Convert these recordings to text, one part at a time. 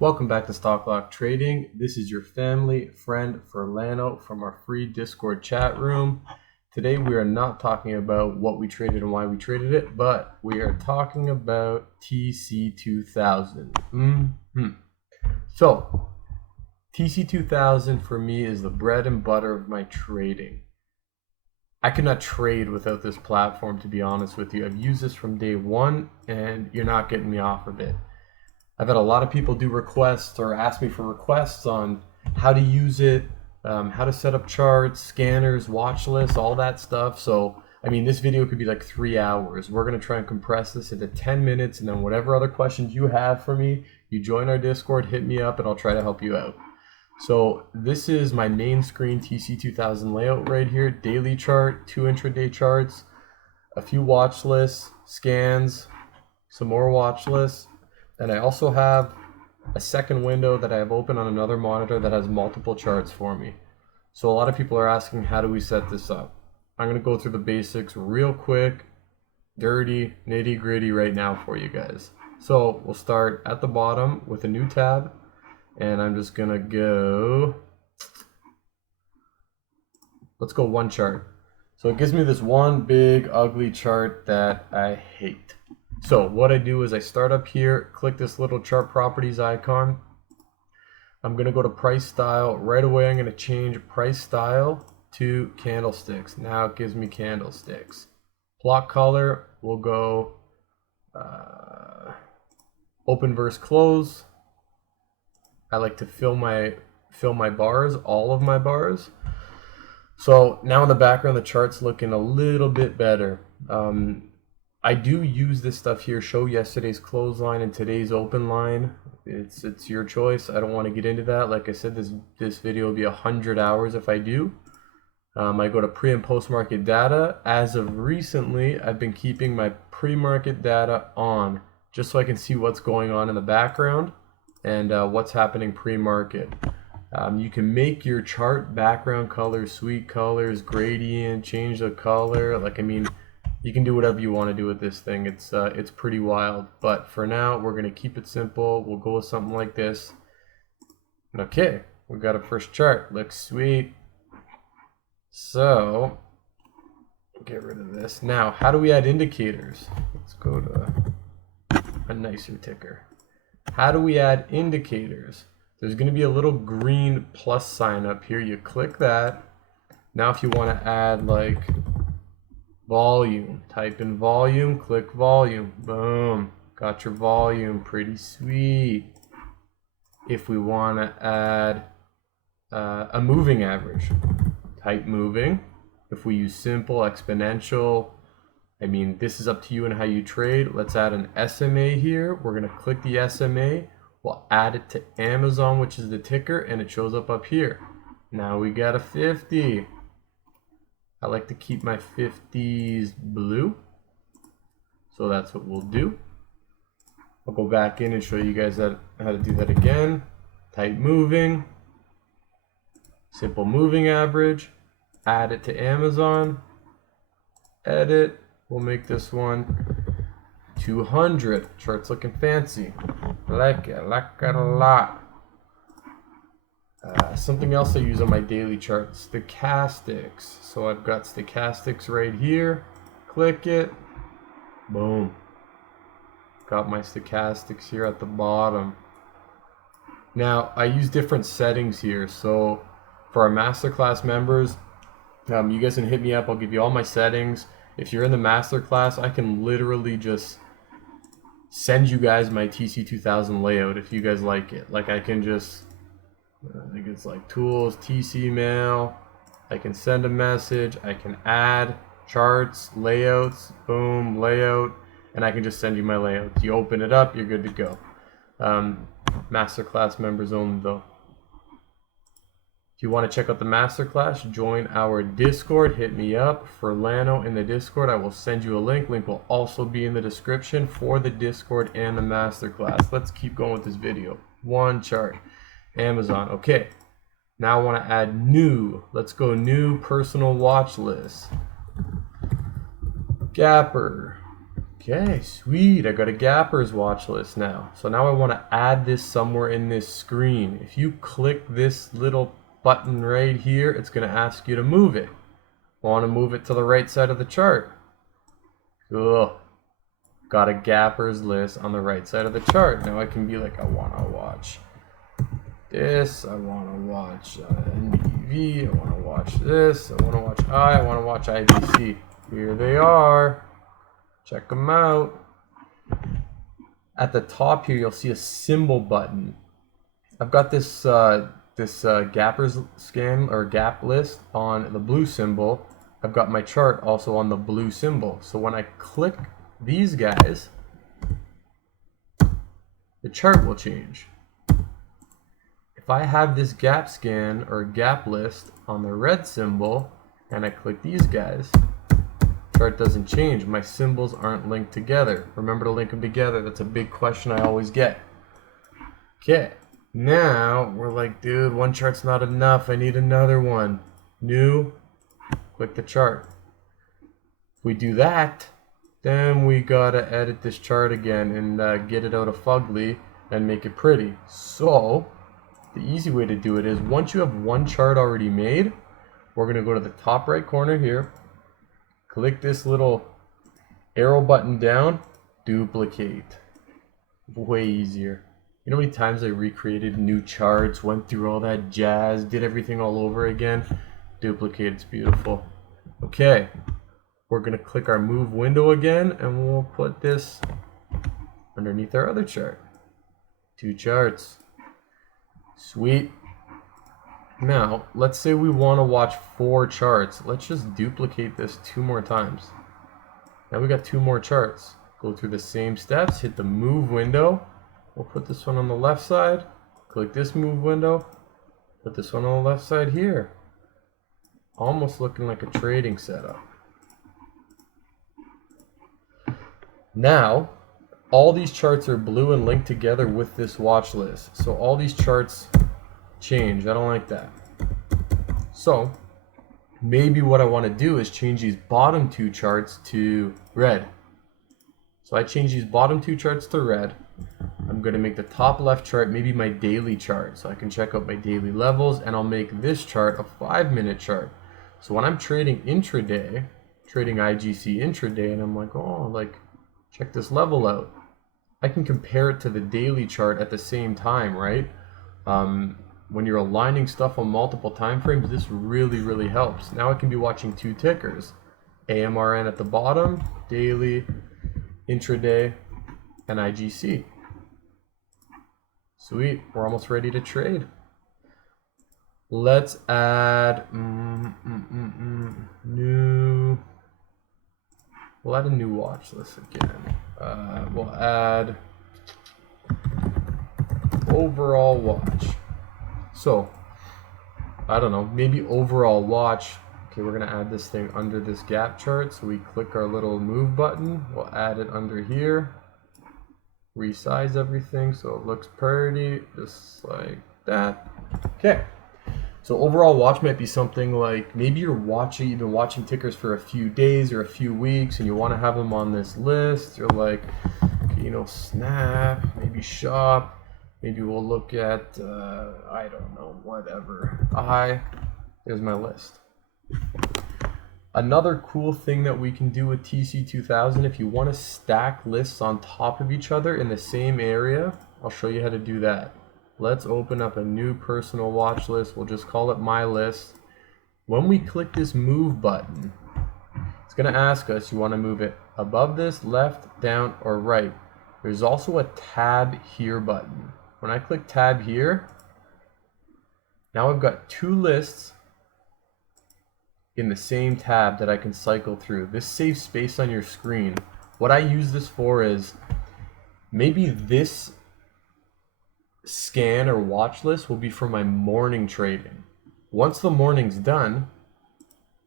Welcome back to Stock Lock Trading. This is your family friend Furlano from our free Discord chat room. Today we are not talking about what we traded and why we traded it, but we are talking about TC2000. So, TC2000 for me is the bread and butter of my trading. I could not trade without this platform, to be honest with you. I've used this from day one and you're not getting me off of it. I've had a lot of people do requests or ask me for requests on how to use it, how to set up charts, scanners, watch lists, all that stuff. So, I mean, this video could be like 3 hours. We're going to try and compress this into 10 minutes, and then whatever other questions you have for me, you join our Discord, hit me up, and I'll try to help you out. So this is my main screen TC2000 layout right here. Daily chart, 2 intraday charts, a few watch lists, scans, some more watch lists. And I also have a second window that I have open on another monitor that has multiple charts for me. So a lot of people are asking, how do we set this up? I'm going to go through the basics real quick, dirty, nitty gritty right now for you guys. So we'll start at the bottom with a new tab, and I'm just going to go, let's go one chart. So it gives me this one big ugly chart that I hate. So what I do is I start up here, click this little chart properties icon. I'm going to go to price style. Right away I'm going to change price style to candlesticks. Now it gives me candlesticks. Block color will go open versus close. I like to fill my bars, all of my bars. So now in the background the chart's looking a little bit better. I do use this stuff here, show yesterday's close line and today's open line. It's your choice. I don't want to get into that. Like I said, this video will be 100 hours if I do. I go to pre and post market data. As of recently, I've been keeping my pre-market data on just so I can see what's going on in the background and what's happening pre-market. You can make your chart background colors, sweet colors, gradient, change the color. Like, I mean, you can do whatever you want to do with this thing. It's pretty wild. But for now, we're going to keep it simple. We'll go with something like this. Okay, we got a first chart. Looks sweet. So, get rid of this. Now, how do we add indicators? Let's go to a nicer ticker. How do we add indicators? There's going to be a little green plus sign up here. You click that. Now, if you want to add like volume, type in volume, click volume, boom, got your volume, pretty sweet. If we want to add a moving average, type moving. If we use simple, exponential, I mean, this is up to you and how you trade. Let's add an SMA here. We're going to click the SMA. We'll add it to Amazon, which is the ticker, and it shows up here. Now we got a 50. I like to keep my 50s blue, so that's what we'll do. I'll go back in and show you guys how to do that again. Type moving, simple moving average, add it to Amazon, edit, we'll make this one 200. Chart's looking fancy. I like it a lot. Something else I use on my daily chart, stochastics. So I've got stochastics right here. Click it. Boom. Got my stochastics here at the bottom. Now, I use different settings here. So for our masterclass members, you guys can hit me up. I'll give you all my settings. If you're in the masterclass, I can literally just send you guys my TC2000 layout if you guys like it. Like, I can just, I think it's like tools, TC mail. I can send a message. I can add charts, layouts, boom, layout, and I can just send you my layout. You open it up, you're good to go. Masterclass members only though. If you want to check out the masterclass, join our Discord. Hit me up, Furlano in the Discord. I will send you a link. Link will also be in the description for the Discord and the masterclass. Let's keep going with this video. One chart. Amazon. Okay, now I want to add new. Let's go new personal watch list. Gapper. Okay, sweet. I got a Gappers watch list now. So now I want to add this somewhere in this screen. If you click this little button right here, it's going to ask you to move it. I want to move it to the right side of the chart. Cool. Got a Gappers list on the right side of the chart. Now I can be like, I want to watch this. I want to watch NBV. I want to watch this. I want to watch I want to watch IBC. Here they are. Check them out. At the top here, you'll see a symbol button. I've got this Gappers scan or gap list on the blue symbol. I've got my chart also on the blue symbol. So when I click these guys, the chart will change. If I have this gap scan or gap list on the red symbol and I click these guys, chart doesn't change. My symbols aren't linked together. Remember to link them together. That's a big question I always get. Okay, now we're like, dude, one chart's not enough. I need another one. New, click the chart. If we do that, then we gotta edit this chart again and get it out of Fugly and make it pretty. So the easy way to do it is once you have one chart already made, we're gonna go to the top right corner here. Click this little arrow button down, duplicate. Way easier. You know how many times I recreated new charts, went through all that jazz, did everything all over again? Duplicate, it's beautiful. Okay, we're gonna click our move window again and we'll put this underneath our other chart. Two charts. Sweet. Now, let's say we want to watch 4 charts. Let's just duplicate this 2 more times. Now we got 2 more charts. Go through the same steps, hit the move window. We'll put this one on the left side. Click this move window. Put this one on the left side here. Almost looking like a trading setup. Now, all these charts are blue and linked together with this watch list. So all these charts change. I don't like that. So maybe what I want to do is change these bottom 2 charts to red. So I change these bottom 2 charts to red. I'm going to make the top left chart maybe my daily chart so I can check out my daily levels, and I'll make this chart a 5-minute chart. So when I'm trading intraday, trading IGC intraday, and I'm like, oh, like check this level out, I can compare it to the daily chart at the same time, right? When you're aligning stuff on multiple time frames, this really helps. Now I can be watching 2 tickers, AMRN at the bottom, daily, intraday, and IGC. Sweet, we're almost ready to trade. Let's add new. We'll add a new watch list again. We'll add overall watch. So, I don't know, maybe overall watch. Okay, we're gonna add this thing under this gap chart. So we click our little move button. We'll add it under here. Resize everything so it looks pretty, just like that. Okay. So overall watch might be something like maybe you've been watching tickers for a few days or a few weeks and you want to have them on this list. You're like, okay, you know, snap, maybe shop. Maybe we'll look at, I don't know, whatever. There's my list. Another cool thing that we can do with TC2000, if you want to stack lists on top of each other in the same area, I'll show you how to do that. Let's open up a new personal watch list. We'll just call it my list. When we click this move button, it's going to ask us, you want to move it above this, left, down, or right. There's also a tab here button. When I click tab here, now I've got 2 lists in the same tab that I can cycle through. This saves space on your screen. What I use this for is maybe this scan or watch list will be for my morning trading. Once the morning's done,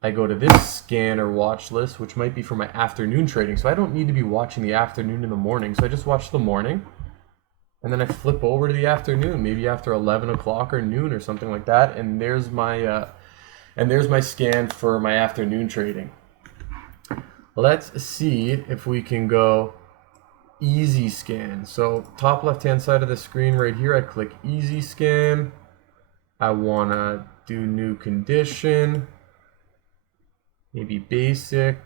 I go to this scan or watch list, which might be for my afternoon trading. So I don't need to be watching the afternoon and the morning. So I just watch the morning. And then I flip over to the afternoon, maybe after 11 o'clock or noon or something like that. And there's my scan for my afternoon trading. Let's see if we can go easy scan. So top left hand side of the screen right here, I click easy scan. I want to do new condition, maybe basic.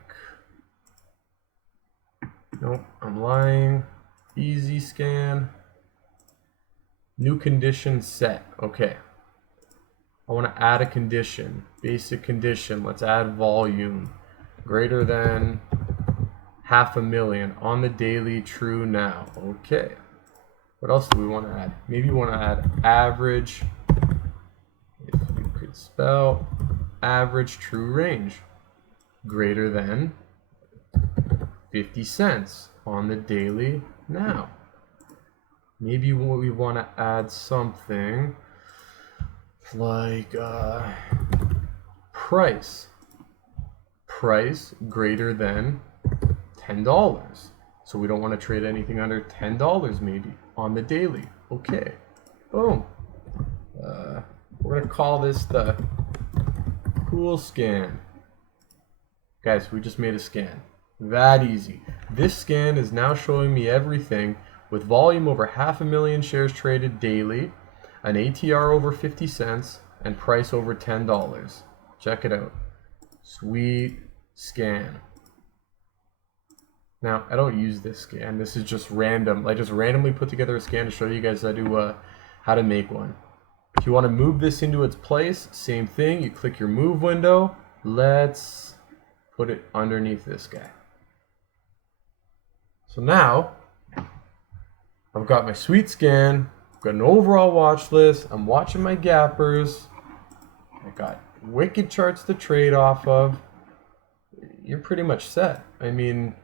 Nope, I'm lying. Easy scan. New condition set. Okay. I want to add a condition. Basic condition. Let's add volume. Greater than 500,000 on the daily, true now. Okay. What else do we want to add? Maybe we want to add average. If you could spell average true range. Greater than 50 cents on the daily now. Maybe we want to add something like price greater than $10. So we don't want to trade anything under $10 maybe on the daily. Okay, boom. We're gonna call this the pool scan. Guys, we just made a scan. That easy. This scan is now showing me everything with volume over 500,000 shares traded daily, an ATR over 50 cents, and price over $10. Check it out. Sweet scan. Now, I don't use this scan. This is just random. I just randomly put together a scan to show you guys how to make one. If you want to move this into its place, same thing. You click your move window. Let's put it underneath this guy. So now, I've got my sweet scan. I've got an overall watch list. I'm watching my gappers. I got wicked charts to trade off of. You're pretty much set. I mean,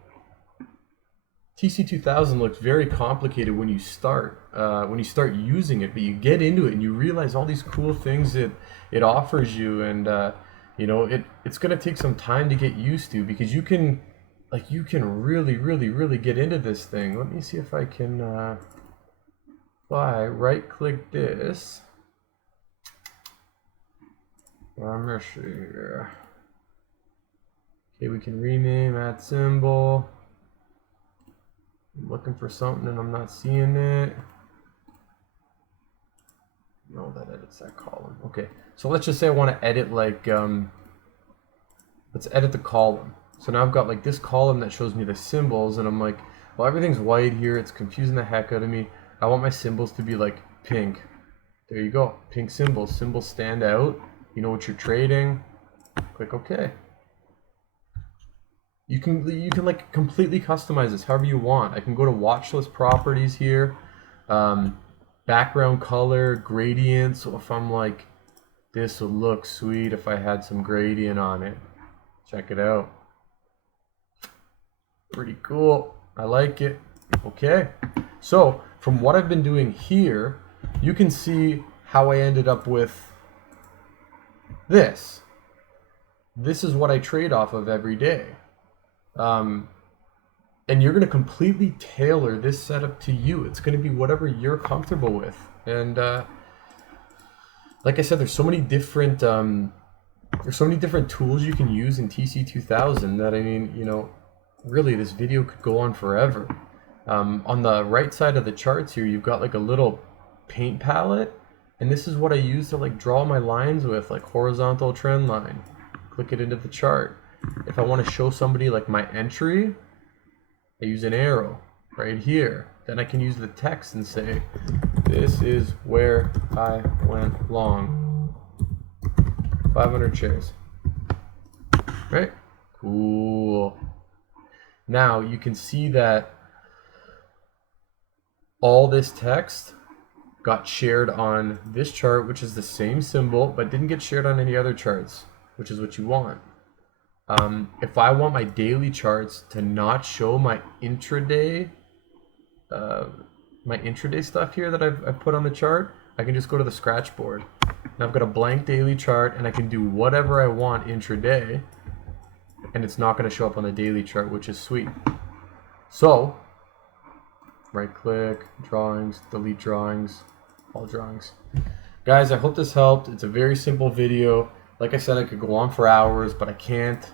TC2000 looks very complicated when you start using it, but you get into it and you realize all these cool things that it offers you, and you know, it's gonna take some time to get used to, because you can really get into this thing. Let me see if I can if I right click this. I'm gonna show you here. Okay, we can rename, add symbol. I'm looking for something and I'm not seeing it. No, that edits that column. Okay, so let's just say I want to edit like, let's edit the column. So now I've got like this column that shows me the symbols, and I'm like, well, everything's white here. It's confusing the heck out of me. I want my symbols to be like pink. There you go, pink symbols. Symbols stand out. You know what you're trading. Click OK. You can like completely customize this however you want. I can go to watch list properties here, background color, gradient. So if I'm like, this would look sweet if I had some gradient on it. Check it out. Pretty cool. I like it. Okay. So from what I've been doing here, you can see how I ended up with this. This is what I trade off of every day. And you're going to completely tailor this setup to you. It's going to be whatever you're comfortable with. And like I said, there's so many different tools you can use in TC2000 that, I mean, you know, really this video could go on forever. On the right side of the charts here, you've got like a little paint palette, and this is what I use to like draw my lines with, like horizontal trend line. Click it into the chart. If I want to show somebody like my entry, I use an arrow right here. Then I can use the text and say, this is where I went long. 500 shares. Right? Cool. Now you can see that all this text got shared on this chart, which is the same symbol, but didn't get shared on any other charts, which is what you want. If I want my daily charts to not show my intraday stuff here that I've put on the chart, I can just go to the scratch board. Now I've got a blank daily chart, and I can do whatever I want intraday, and it's not going to show up on the daily chart, which is sweet. So right click, drawings, delete drawings, all drawings. Guys, I hope this helped. It's a very simple video. Like I said, I could go on for hours, but I can't.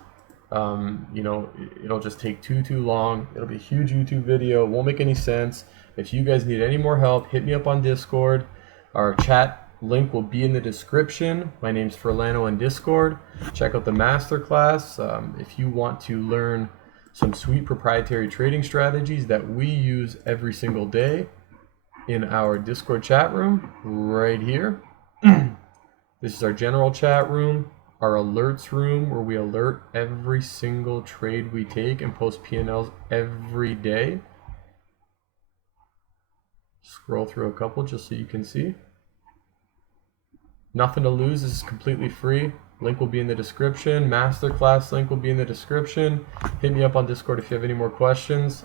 You know, it'll just take too long. It'll be a huge YouTube video. It won't make any sense. If you guys need any more help, hit me up on Discord. Our chat link will be in the description. My name's Furlano on Discord. Check out the masterclass. If you want to learn some sweet proprietary trading strategies that we use every single day in our Discord chat room right here. This is our general chat room, our alerts room where we alert every single trade we take and post P&Ls every day. Scroll through a couple just so you can see. Nothing to lose. This is completely free. Link will be in the description. Masterclass link will be in the description. Hit me up on Discord if you have any more questions.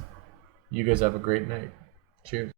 You guys have a great night. Cheers.